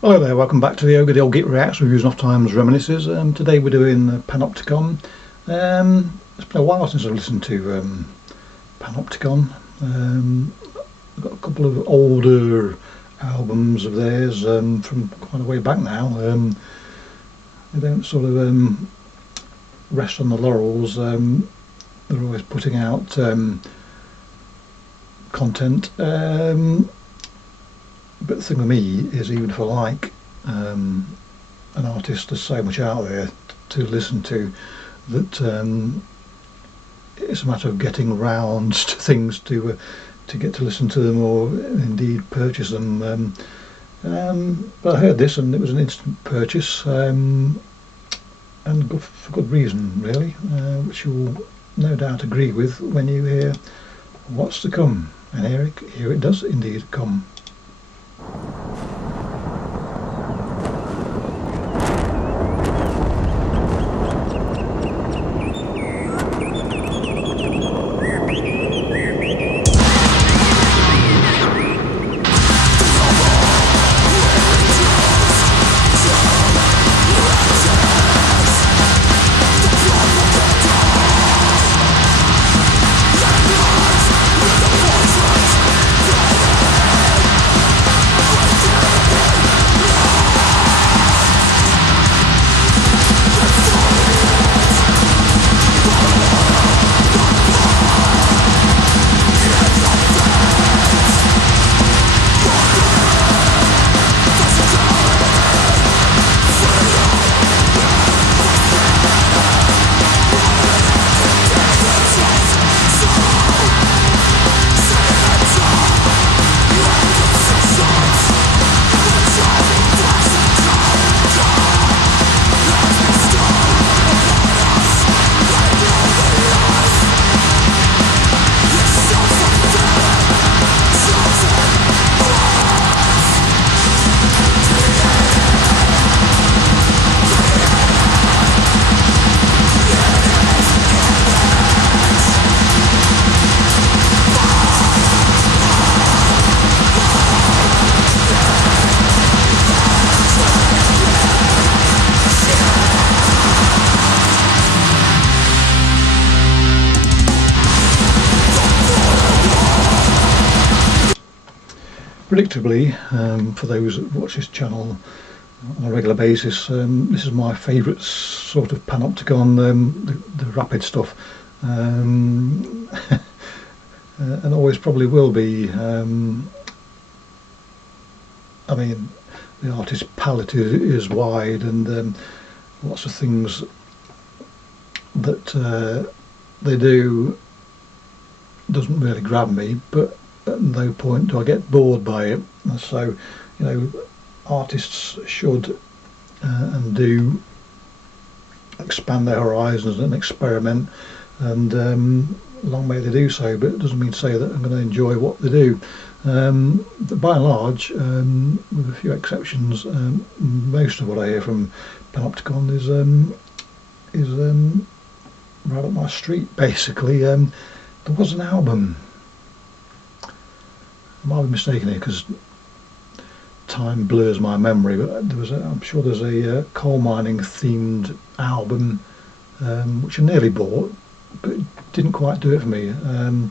Hello there, welcome back to the Ogre, the old Git Reacts, Reviews and Off Times Reminiscences. Today we're doing Panopticon. It's been a while since I've listened to Panopticon. I've got a couple of older albums of theirs from quite a way back now. They don't sort of rest on the laurels. They're always putting out content. But the thing with me is, even if I like an artist, there's so much out there to listen to that it's a matter of getting round to things to get to listen to them or indeed purchase them. But I heard this and it was an instant purchase, and for good reason really, which you'll no doubt agree with when you hear what's to come. And here it does indeed come. Predictably, for those that watch this channel on a regular basis, this is my favourite sort of Panopticon, the rapid stuff, and always probably will be. I mean, the artist's palette is wide, and lots of things that they do doesn't really grab me, but at no point do I get bored by it. So, you know, artists should and do expand their horizons and experiment, and long may they do so, but it doesn't mean to say that I'm going to enjoy what they do. But by and large, with a few exceptions, most of what I hear from Panopticon is right up my street, basically. There was an album, I might be mistaken here because time blurs my memory, but I'm sure there's a coal mining themed album which I nearly bought, but it didn't quite do it for me. And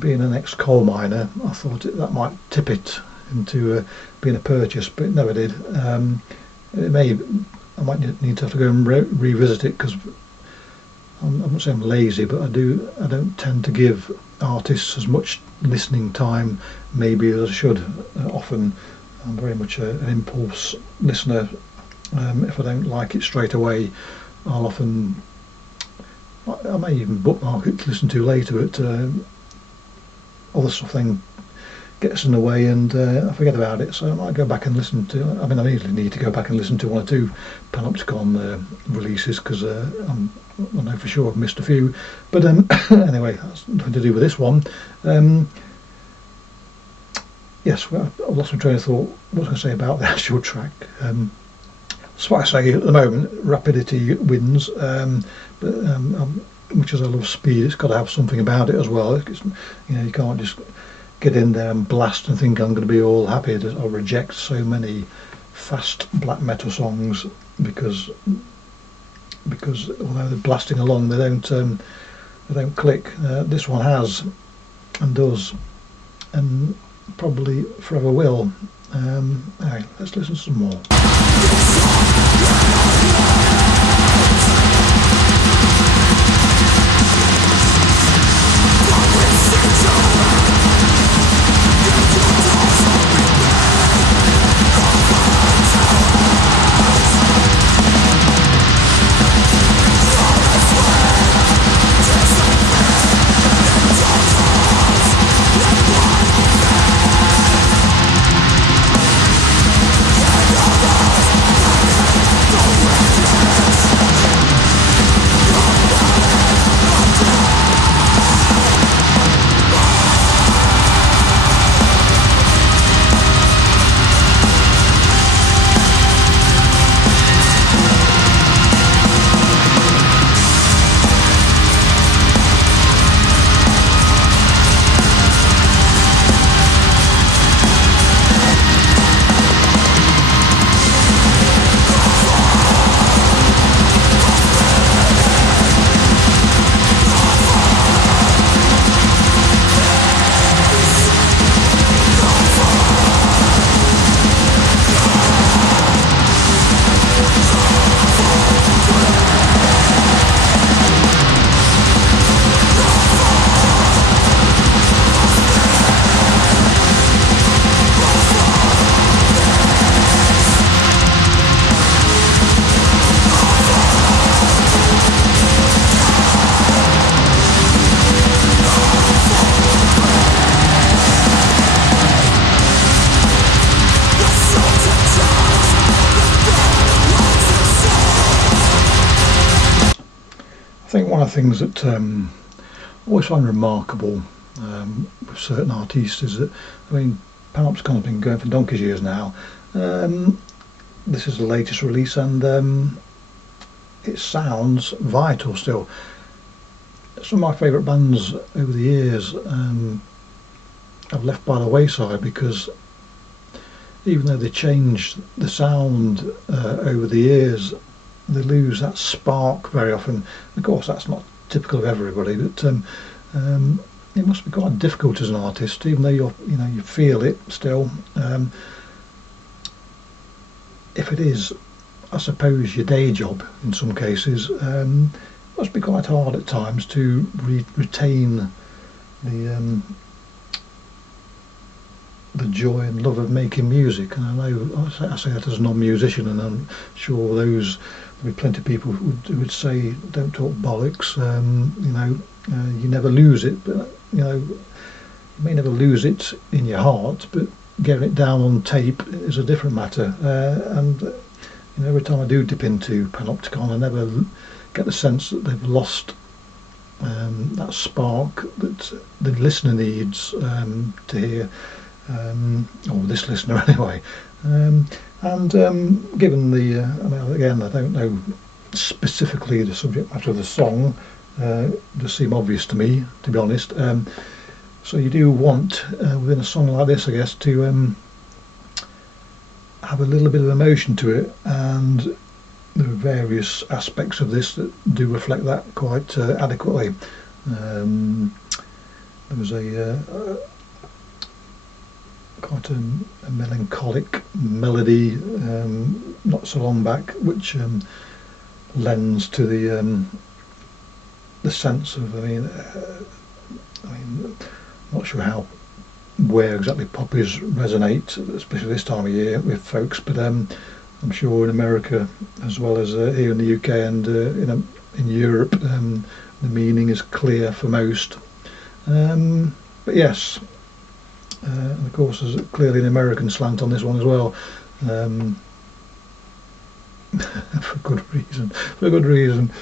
being an ex-coal miner, I thought that might tip it into being a purchase, but it never did. I might need to have to go and revisit it, because I'm not saying I'm lazy, but I don't tend to give artists as much listening time maybe as I should. Often I'm very much an impulse listener. If I don't like it straight away, I may even bookmark it to listen to later, but other stuff then gets in the way and I forget about it, so I might go back and listen to. I mean, I usually need to go back and listen to one or two Panopticon releases, because I know for sure I've missed a few. But anyway, that's nothing to do with this one. Yes, well, I've lost my train of thought. What was I going to say about the actual track? That's what I say at the moment. Rapidity wins, but much as I love speed, it's got to have something about it as well. You know, you can't just get in there and blast and think I'm going to be all happy. I reject so many fast black metal songs because although they're blasting along, they don't click. This one has and does, and probably forever will. Anyway, let's listen to some more. I think one of the things that I always find remarkable with certain artists is that, I mean, Panopticon's been going for donkey's years now. This is the latest release, and it sounds vital still. Some of my favourite bands over the years I've left by the wayside because even though they changed the sound over the years, they lose that spark very often. Of course, that's not typical of everybody, but it must be quite difficult as an artist, even though you feel it still. If it is, I suppose, your day job in some cases, it must be quite hard at times to retain the joy and love of making music. And I say that as a non-musician, and I'm sure there'll be plenty of people who would say, don't talk bollocks. You never lose it, but you may never lose it in your heart, but getting it down on tape is a different matter. And every time I do dip into Panopticon, I never get the sense that they've lost that spark that the listener needs to hear, or this listener anyway. Given the, again, I don't know specifically the subject matter of the song, does seem obvious to me, to be honest. So you do want, within a song like this, I guess, to have a little bit of emotion to it, and there are various aspects of this that do reflect that quite adequately. There was quite a melancholic melody not so long back, which lends to the sense of, I'm not sure where exactly Poppies resonate, especially this time of year with folks, but I'm sure in America as well as here in the UK and in Europe, the meaning is clear for most. But yes, and of course there's clearly an American slant on this one as well, for good reason.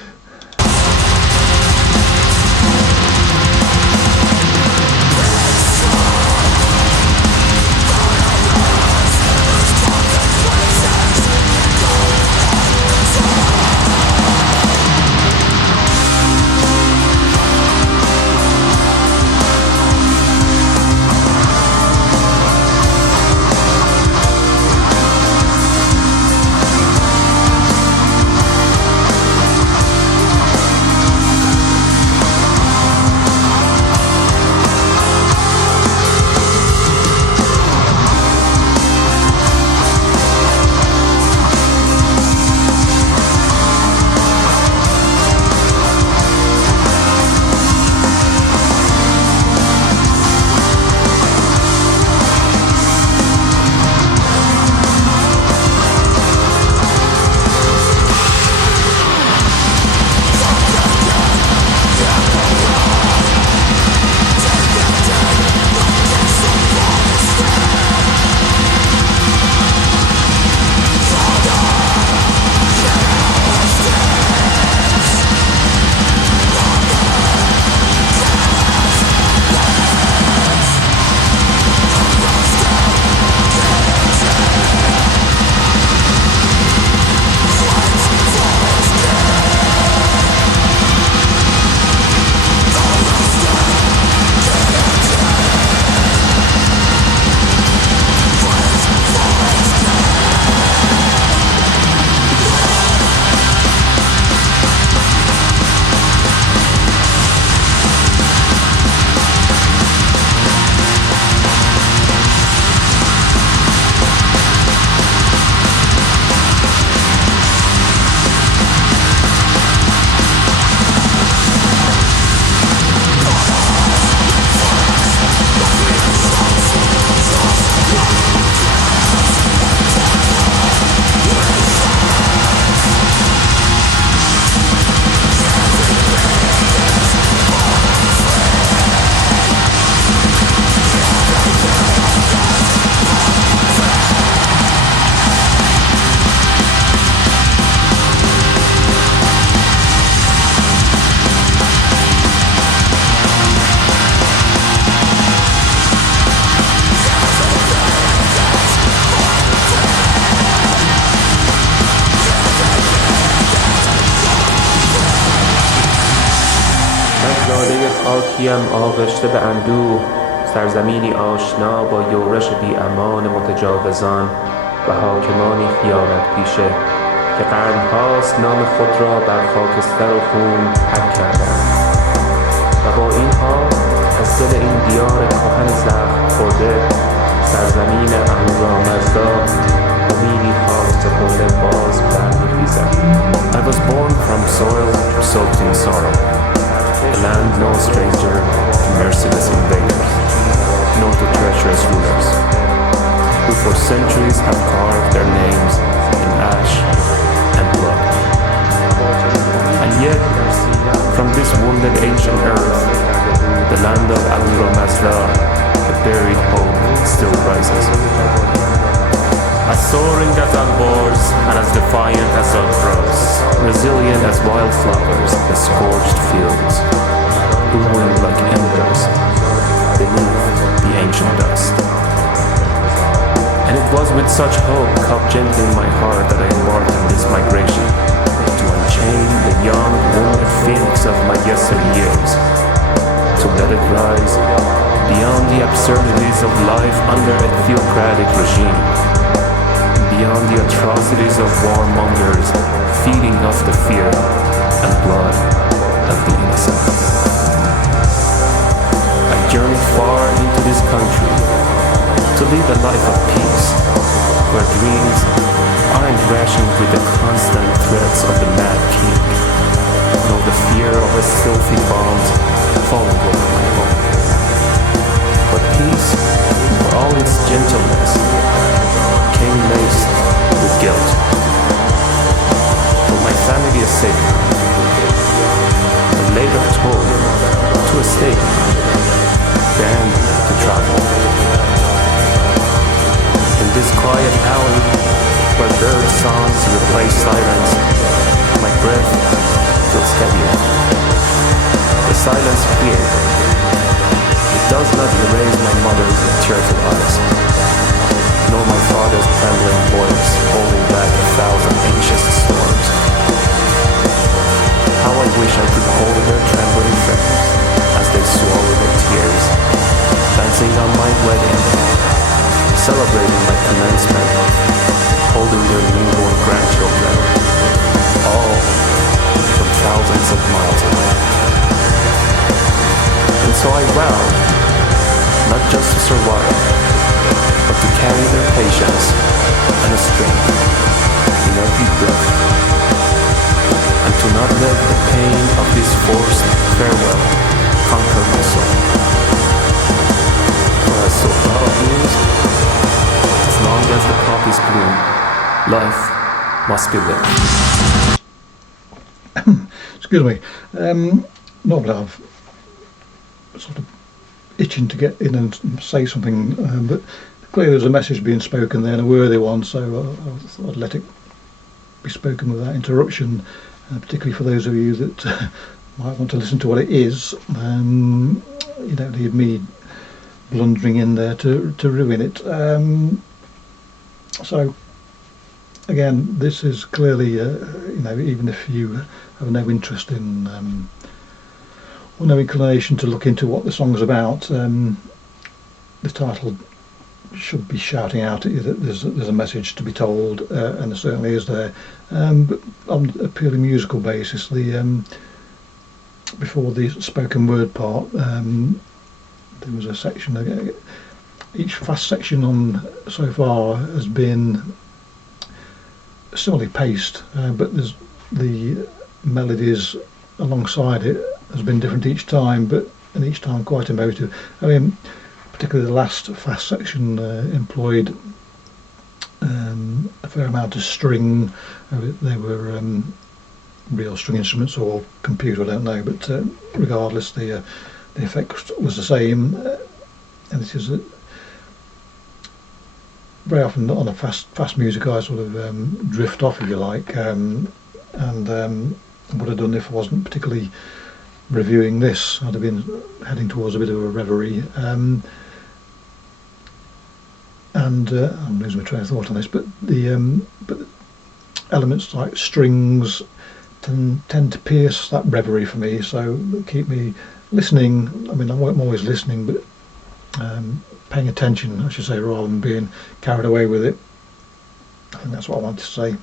خاکیم آغشته به اندوه، سرزمینی آشنا با یورش بی امان متجاوزان و حاکمانی خیانت پیشه که قرنهاست نام خود را بر خاکستر و خون حک کردند. و با این حال از دل این دیار کهن زخم خورده، سرزمین اهورامزدا، امیدی خاک سپرده باز برمیخیزد. I was born from soil soaked in sorrow, a land no stranger to merciless invaders, nor to treacherous rulers, who for centuries have carved their names in ash and blood. And yet, from this wounded ancient earth, the land of Ahura Mazda, a buried hope still rises. As soaring as Alborz and as defiant as Ogres, resilient as wildflowers in the scorched fields, blooming like embers beneath the ancient dust. And it was with such hope cupped gently in my heart that I embarked on this migration, to unchain the young wounded phoenix of my yesteryears, to let it rise beyond the absurdities of life under a theocratic regime, beyond the atrocities of warmongers feeding off the fear and blood of the innocent. I journeyed far into this country to live a life of peace, where dreams aren't rationed with the constant threats of the mad king, nor the fear of a filthy bomb falling over my home. But peace, for all its gentleness, came laced with guilt. For my family's sake, I later told to a stake, banned to travel. In this quiet alley, where bird songs replace silence, my breath feels heavier. The silence here, it does not erase my mother's tearful eyes, nor my father's trembling voice holding back 1,000 anxious storms. How I wish I could hold their trembling fingers as they swallow their tears, dancing on my wedding, celebrating my commencement, holding their newborn grandchildren, all from thousands of miles away. And so I vowed, not just to survive, but to carry their patience and strength in every breath, and to not let the pain of this forced farewell conquer my soul. For as so proud news, as long as the poppies bloom, life must be lived. Excuse me. Not that I've sort of itching to get in and say something, but clearly there's a message being spoken there, and a worthy one, so I thought I'd let it be spoken without interruption, particularly for those of you that might want to listen to what it is. You don't need me blundering in there to ruin it. So again, this is clearly, even if you have no interest in or no inclination to look into what the song's about, the title should be shouting out at you that there's a message to be told, and there certainly is there. But on a purely musical basis, before the spoken word part, there was a section. Each fast section on so far has been similarly paced, but there's the melodies alongside it has been different each time, and each time quite emotive. I mean, particularly the last fast section employed a fair amount of string. They were real string instruments or computer, I don't know, but regardless, the effect was the same. And this is very often on a fast music I sort of drift off, if you like, and would have done if I wasn't particularly reviewing this. I'd have been heading towards a bit of a reverie, and I'm losing my train of thought on this, but the elements like strings tend to pierce that reverie for me, so keep me listening. I mean, I'm always listening, but paying attention, I should say, rather than being carried away with it. I think that's what I wanted to say.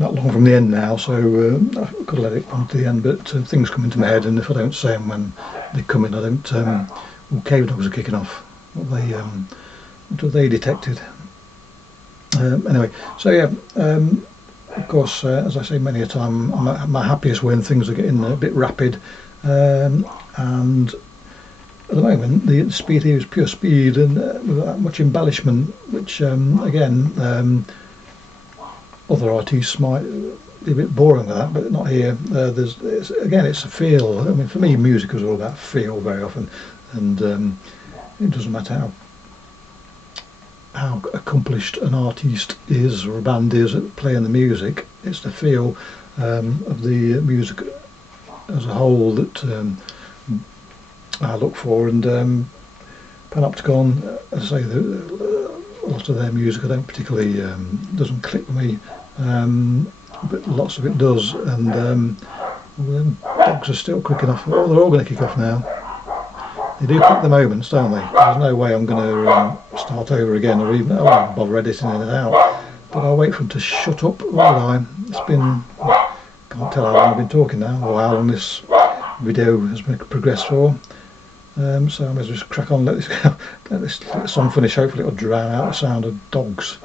Not long from the end now, so I've got to let it come to the end, but things come into my head, and if I don't say them when they come in, I don't... cave dogs are kicking off. What have they detected? Anyway, so yeah, of course, as I say many a time, I'm at my happiest when things are getting a bit rapid, and at the moment the speed here is pure speed, and without much embellishment, which again, other artists might be a bit boring with that, but not here. It's a feel. I mean, for me, music is all about feel very often, and it doesn't matter how accomplished an artist is or a band is at playing the music. It's the feel of the music as a whole that I look for, and Panopticon, as I say, a lot of their music I don't particularly doesn't click with me, but lots of it does, and the dogs are still quick enough. Oh, they're all going to kick off now. They do pick the moments, don't they? There's no way I'm going to start over again, or even I won't bother editing it out. But I'll wait for them to shut up, won't I? It's been, can't tell how long I've been talking now, or how long this video has been progressed for. So I might as well just crack on, let this song finish. Hopefully it'll drown out the sound of dogs.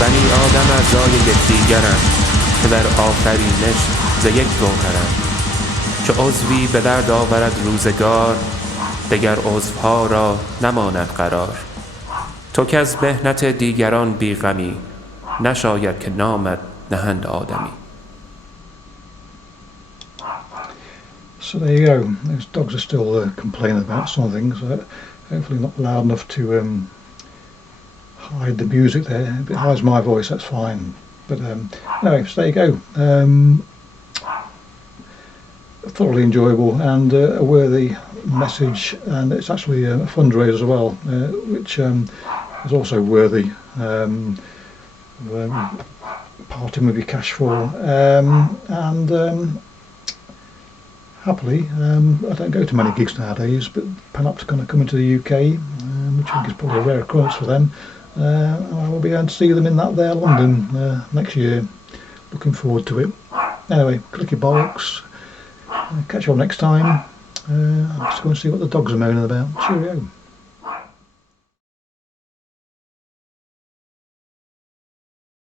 بنی آدم اعضای یکدیگرند که در آفرینش ز یک گوهرند. چو عضوی به درد آورد روزگار، دگر عضوها را نماند قرار. تو که از محنت دیگران بی غمی، نشاید که نامت نهند آدمی. So there you go. Those dogs are still complaining about some things. Hopefully not loud enough to hide the music there. If it hides my voice, that's fine. But anyway, so there you go. Thoroughly enjoyable and a worthy message, and it's actually a fundraiser as well, which is also worthy. Parting with your cash for, and happily, I don't go to many gigs nowadays, but Panopticon are coming to the UK, which I think is probably a rare occurrence for them. I will be going to see them in that there London next year. Looking forward to it. Anyway, click your bollocks. Catch you all next time. I'm just going to see what the dogs are moaning about. Cheerio.